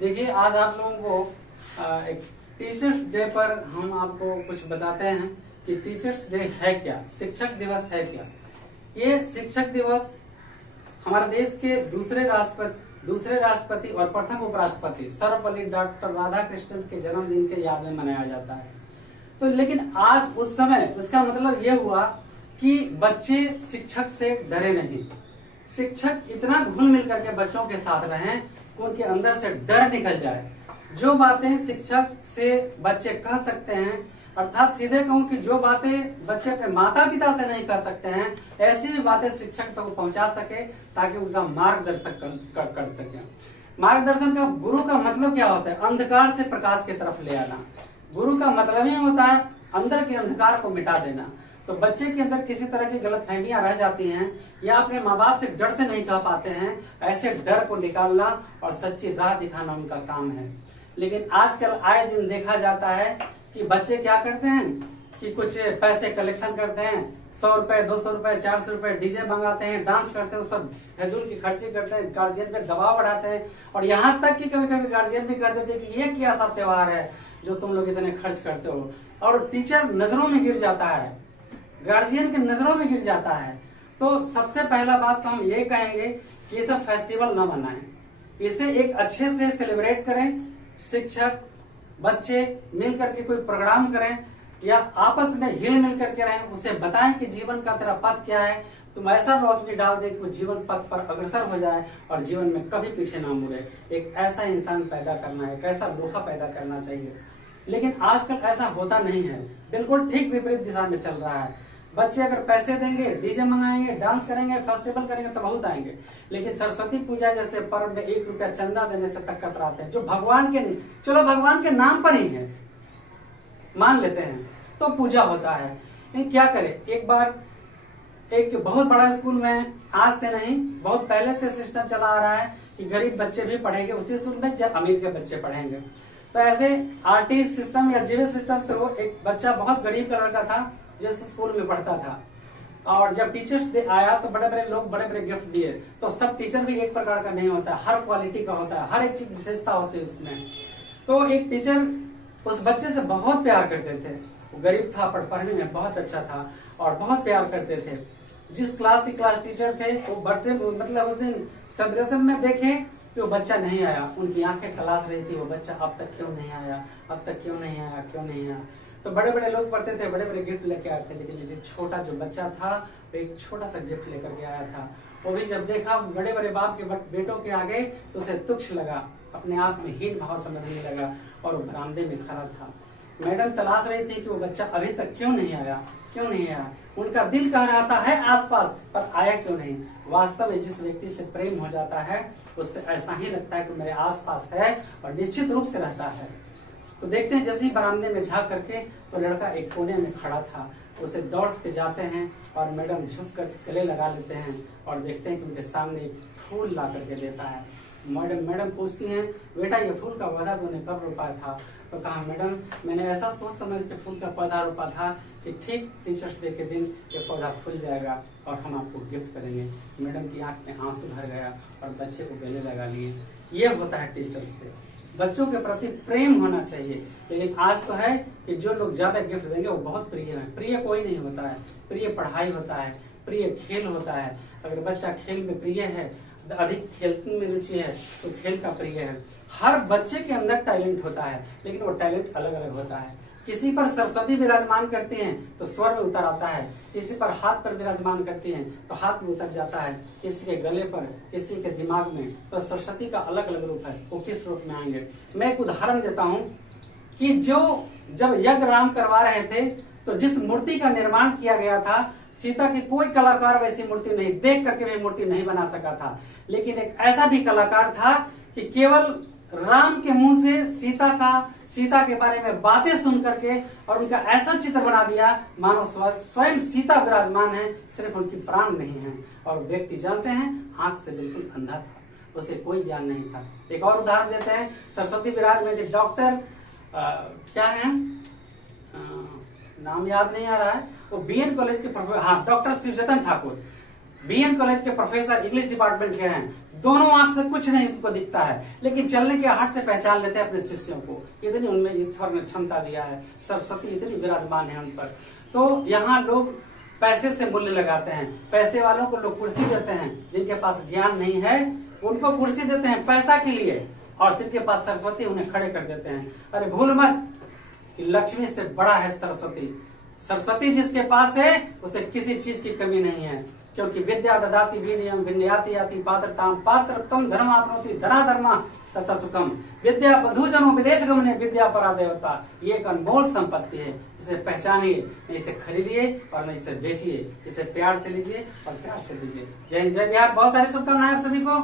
देखिए, आज आप लोगों को एक टीचर्स डे पर हम आपको कुछ बताते हैं कि टीचर्स डे है क्या, शिक्षक दिवस है क्या। ये शिक्षक दिवस हमारे देश के दूसरे राष्ट्रपति और प्रथम उपराष्ट्रपति सर्वपल्ली डॉक्टर राधाकृष्णन के जन्मदिन के याद में मनाया जाता है। तो लेकिन आज उस समय उसका मतलब ये हुआ कि बच्चे शिक्षक से डरे नहीं। शिक्षक इतना घुल मिल करके बच्चों के साथ रहें कि उनके अंदर से डर निकल जाए। जो बातें शिक्षक से बच्चे कह सकते हैं, अर्थात सीधे कहूं कि जो बातें बच्चे अपने माता पिता से नहीं कह सकते हैं, ऐसी भी बातें शिक्षक तक पहुंचा सके ताकि उनका मार्गदर्शन कर सके। मार्गदर्शन का गुरु का मतलब क्या होता है? अंधकार से प्रकाश की तरफ ले आना। गुरु का मतलब ही होता है अंदर के अंधकार को मिटा देना। तो बच्चे के अंदर किसी तरह की गलतफहमियां रह जाती हैं या अपने माँ बाप से डर से नहीं कह पाते हैं, ऐसे डर को निकालना और सच्ची राह दिखाना उनका काम है। लेकिन आजकल आए दिन देखा जाता है कि बच्चे क्या करते हैं कि कुछ पैसे कलेक्शन करते हैं, 100 रुपए, 200 रुपए, 400 रुपए, डीजे मंगाते हैं, डांस करते हैं, उस पर फजूल की खर्ची करते हैं, गार्जियन पे दबाव बढ़ाते हैं और यहाँ तक कि कभी कभी गार्जियन भी कह देते हैं कि ये क्या सा त्योहार है जो तुम लोग इतने खर्च करते हो। और टीचर नजरों में गिर जाता है, गार्जियन के नजरों में गिर जाता है। तो सबसे पहला बात तो हम ये कहेंगे कि ये सब फेस्टिवल न बनाएं, इसे एक अच्छे से सेलिब्रेट करें। शिक्षक बच्चे मिल करके कोई प्रोग्राम करें या आपस में हिल मिल करके रहें, उसे बताएं कि जीवन का तेरा पथ क्या है। तुम ऐसा रोशनी डाल दे कि वो जीवन पथ पर अग्रसर हो जाए और जीवन में कभी पीछे ना मुड़े। एक ऐसा इंसान पैदा करना है, एक ऐसा लोहा पैदा करना चाहिए। लेकिन आजकल ऐसा होता नहीं है, बिल्कुल ठीक विपरीत दिशा में चल रहा है। बच्चे अगर पैसे देंगे, डीजे मंगाएंगे, डांस करेंगे, फेस्टिवल करेंगे तो बहुत आएंगे, लेकिन सरस्वती पूजा जैसे पर्व में 1 रुपया चंदा देने से तक कतराते हैं, जो भगवान के नाम पर ही है, मान लेते हैं तो पूजा होता है। लेकिन क्या करें, एक बार एक बहुत बड़ा स्कूल में, आज से नहीं बहुत पहले से सिस्टम चला आ रहा है कि गरीब बच्चे भी पढ़ेंगे उसी स्कूल में जब अमीर के बच्चे पढ़ेंगे। तो ऐसे आरटी सिस्टम या जीवे सिस्टम से वो एक बच्चा बहुत गरीब का लड़का था जिस स्कूल में पढ़ता था, और जब टीचर्स डे आया तो बड़े बड़े लोग बड़े बड़े गिफ्ट दिए। तो सब टीचर भी एक प्रकार का नहीं होता, हर क्वालिटी का होता है, हर एक चीज विशेषता होती है उसमें। तो एक टीचर उस बच्चे से बहुत प्यार करते थे। वो गरीब था पर पढ़ने में बहुत अच्छा था और बहुत प्यार करते थे। जिस क्लास की क्लास टीचर थे वो बच्चे मतलब उस दिन सेलिब्रेशन में देखे कि वो बच्चा नहीं आया, उनकी आंखें तलाश रही थी वो बच्चा अब तक क्यों नहीं आया, अब तक क्यों नहीं आया, क्यों नहीं आया। तो बड़े बड़े लोग पढ़ते थे, बड़े बड़े गिफ्ट लेके आते थे, लेकिन छोटा जो बच्चा था वो एक छोटा सा गिफ्ट लेकर के आया था। वो भी जब देखा बड़े बड़े बाप के बेटों के आगे तो उसे तुच्छ लगा, अपने आप में हीन भाव समझने लगा और वो बरामदे में खड़ा था। मैडम तलाश रही थी कि वो बच्चा अभी तक क्यों नहीं आया, क्यों नहीं आया। उनका दिल कह रहा था है आसपास, पर आया क्यों नहीं। वास्तव में जिस व्यक्ति से प्रेम हो जाता है उससे ऐसा ही लगता है कि मेरे आसपास है और निश्चित रूप से रहता है। तो देखते हैं जैसे ही बरामदे में झाँक करके तो लड़का एक कोने में खड़ा था, उसे दौड़ के जाते हैं और मैडम झुक कर गले लगा लेते हैं और देखते हैं कि उनके सामने एक फूल ला करके देता है। मैडम पूछती हैं बेटा ये फूल का पौधा तूने कब रोपा था? तो कहा मैडम मैंने ऐसा सोच समझ के फूल का पौधा रोपा था कि ठीक टीचर्स डे के दिन ये पौधा फूल जाएगा और हम आपको गिफ्ट करेंगे। मैडम की आंख में आंसू भर गया और बच्चे को गले लगा लिए। ये होता है टीचर्स डे। बच्चों के प्रति प्रेम होना चाहिए। लेकिन आज तो है कि जो लोग ज्यादा गिफ्ट देंगे वो बहुत प्रिय है। प्रिय कोई नहीं होता है, प्रिय पढ़ाई होता है, प्रिय खेल होता है। अगर बच्चा खेल में प्रिय है, अधिक खेलने में रुचि है तो खेल का प्रिय है। हर बच्चे के अंदर टैलेंट होता है, लेकिन वो टैलेंट अलग अलग होता है। किसी पर सरस्वती विराजमान करती हैं तो स्वर में उतर आता है, किसी पर हाथ पर विराजमान करती हैं तो हाथ में उतर जाता है, किसी के गले पर, किसी के दिमाग में। तो सरस्वती का अलग अलग रूप है, वो किस रूप में आएंगे। मैं एक उदाहरण देता हूँ कि जब यज्ञ राम करवा रहे थे तो जिस मूर्ति का निर्माण किया गया था, सीता की कोई कलाकार वैसी मूर्ति नहीं, देख करके भी मूर्ति नहीं बना सका था। लेकिन एक ऐसा भी कलाकार था कि केवल राम के मुंह से सीता के बारे में बातें सुन करके और उनका ऐसा चित्र बना दिया मानो स्वयं सीता विराजमान है, सिर्फ उनकी प्राण नहीं है। और व्यक्ति जानते हैं आंख से बिल्कुल अंधा था, उसे कोई ज्ञान नहीं था। एक और उदाहरण देते हैं, सरस्वती विराज में डॉक्टर क्या है, नाम याद नहीं आ रहा है, वो बीएड कॉलेज के प्रोफेसर, हाँ डॉक्टर शिवचेतन ठाकुर। बीएम कॉलेज के प्रोफेसर इंग्लिश डिपार्टमेंट के हैं, दोनों आंख से कुछ नहीं उनको दिखता है, लेकिन चलने के हाथ से पहचान लेते हैं अपने शिष्यों को। इतनी उनमें ईश्वर ने क्षमता दिया है, सरस्वती इतनी विराजमान है उन पर। तो यहाँ लोग पैसे से मूल्य लगाते हैं, पैसे वालों को लोग कुर्सी देते हैं, जिनके पास ज्ञान नहीं है उनको कुर्सी देते हैं पैसा के लिए, और जिनके पास सरस्वती उन्हें खड़े कर देते हैं। अरे भूल मत कि लक्ष्मी से बड़ा है सरस्वती। सरस्वती जिसके पास है उसे किसी चीज की कमी नहीं है, क्योंकि विद्या ददाति विनयम विनयाति याति पात्रताम पात्रत्वम धर्माप्नोति धनाधर्मा तथा सुखम। विद्या बधूजनो विदेश गमने विद्या परा देवता। ये एक अनमोल संपत्ति है, इसे पहचानिए, नहीं इसे खरीदिए और नहीं इसे बेचिए, इसे प्यार से लीजिए और प्यार से दीजिए। जय हिंद, जय बिहार। बहुत सारी शुभकामनाएं आप सभी को।